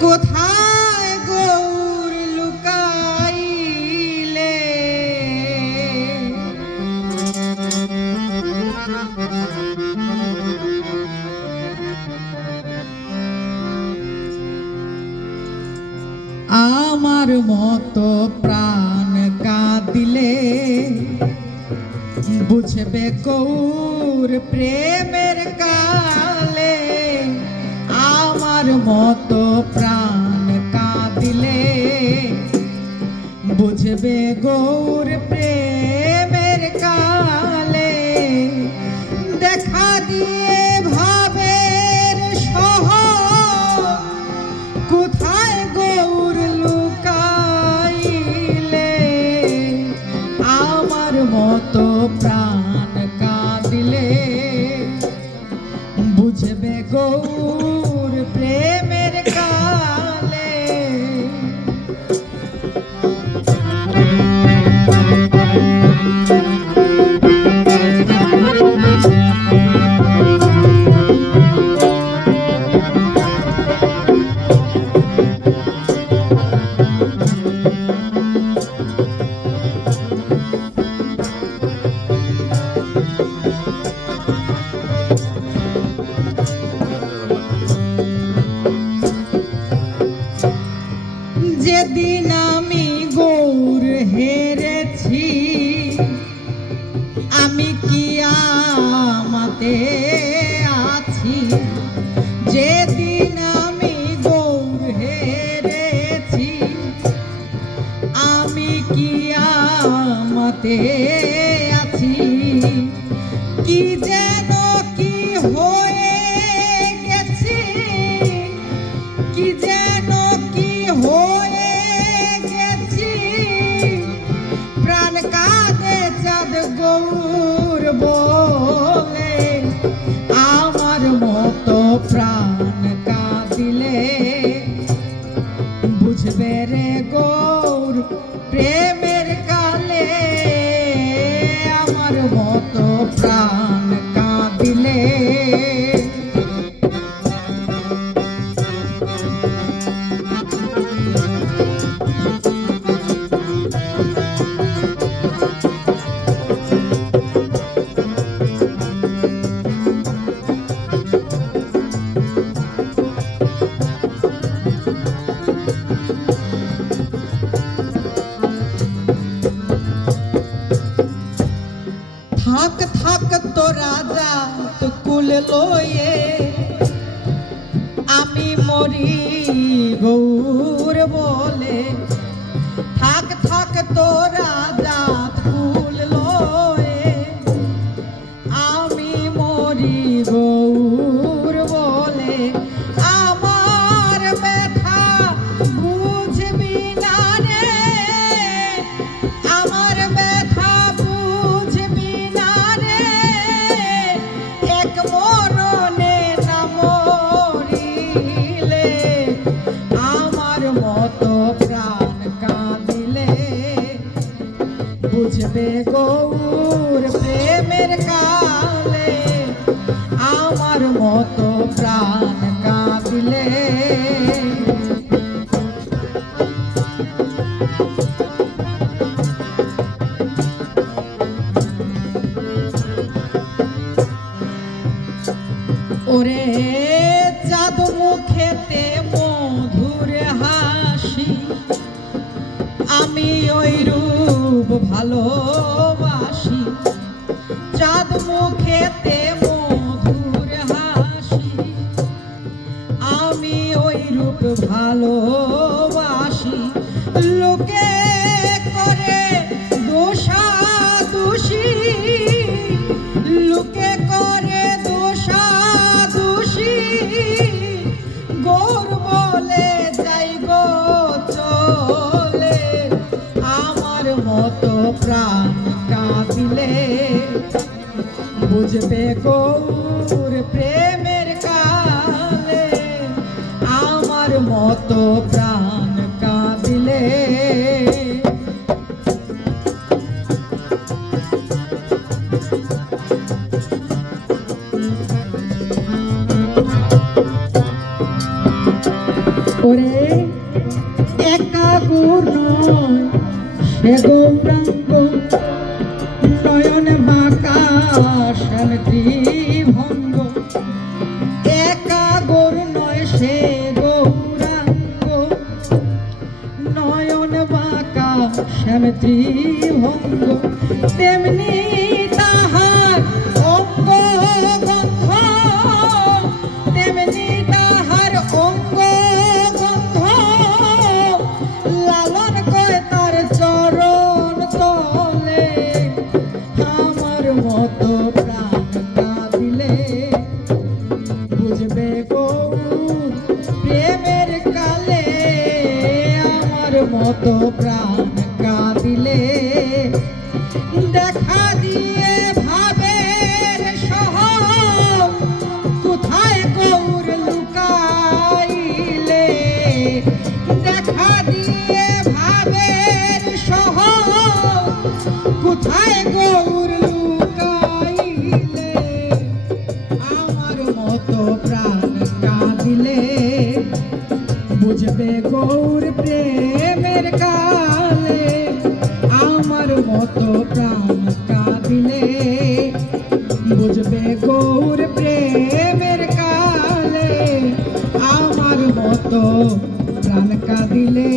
কোথায় গৌর লুকাইলে আমার মতো প্রাণ কাঁদিলে বুঝবে গৌর প্রেমের কালে আমার মতো প্রাণ কাঁদিলে বুঝবে গৌর প্রেমের কালে দেখা দিয়ে ভাবের শহর কোথায় গৌর লুকাইলে আমার মতো প্রাণ কাঁদিলে বুঝবে গৌর প্রেমের কালে যেদিন আমি গৌর হেরেছি আমি কিয়ামতে আছি যেদিন আমি গৌর হেরেছি আমি কিয়ামতে আছি কি যেন কি হয়ে গেছি কি যেন কি হয়ে গেছি প্রাণ কাঁদে চাঁদ গৌর বলে আমার মতো প্রাণ কাঁদিলে বুঝবে রে গৌর প্রেমের কালে আমার মতো প্রাণ কাঁদিলে থাক থাক তোরা জাত কুল লয়ে আমি মরি গৌর বলে থাক থাক তোরা জাত কুল লয়ে আমি মরি গৌর বলে আমার ব্যথা বুঝবি না রে আমার ব্যথা বুঝবি না রে এক মরণে না মরিলে আমার মতো প্রাণ কাঁদিলে বুঝবে গৌর প্রেমের কালে আমার মতো প্রাণ কাঁদিলে ওরে চাঁদ মুখেতে মধুর হাসি আমি ওই রূপ ভালোবাসি চাঁদ মুখেতে মধুর হাসি আমি ওই রূপ ভালোবাসি লোকে করে দোষাদোষী লোকে করে দোষাদোষী গৌর বলে যাই গো চলে আমার মতো প্রাণ কাঁদিলে বুঝবে গৌর প্রেমের কালে আমার মতো প্রাণ কাঁদিলে ওরে ঠাকুর নয় সে গৌরাঙ্গ, নয়নে বাঁকা শ্যাম ত্রিভঙ্গ। একা গৌর নয় সে গৌরাঙ্গ, নয়ন বাঁকা শ্যাম ত্রিভঙ্গ। তেমনি তাহার অঙ্গ গন্ধ, তেমনি তাহার অঙ্গ গন্ধ, লালন কয় তার চরণ তলে। আমার মতো প্রাণ কাঁদিলে বুঝবে গৌর প্রেমের কালে। আমার মতো প্রাণ কাঁদিলে দেখা দিয়ে ভাবের শহর, কোথায় গৌর লুকাইলে। দেখা দিয়ে ভাবের শহর, কোথায় গৌর লুকাইলে। আমার মতো প্রাণ কাঁদিলে বুঝবে গৌর প্রেমের কালে। আমার মতো প্রাণ কাঁদিলে বুঝবে গৌর প্রেমের কালে। আমার মতো প্রাণ কাঁদিলে।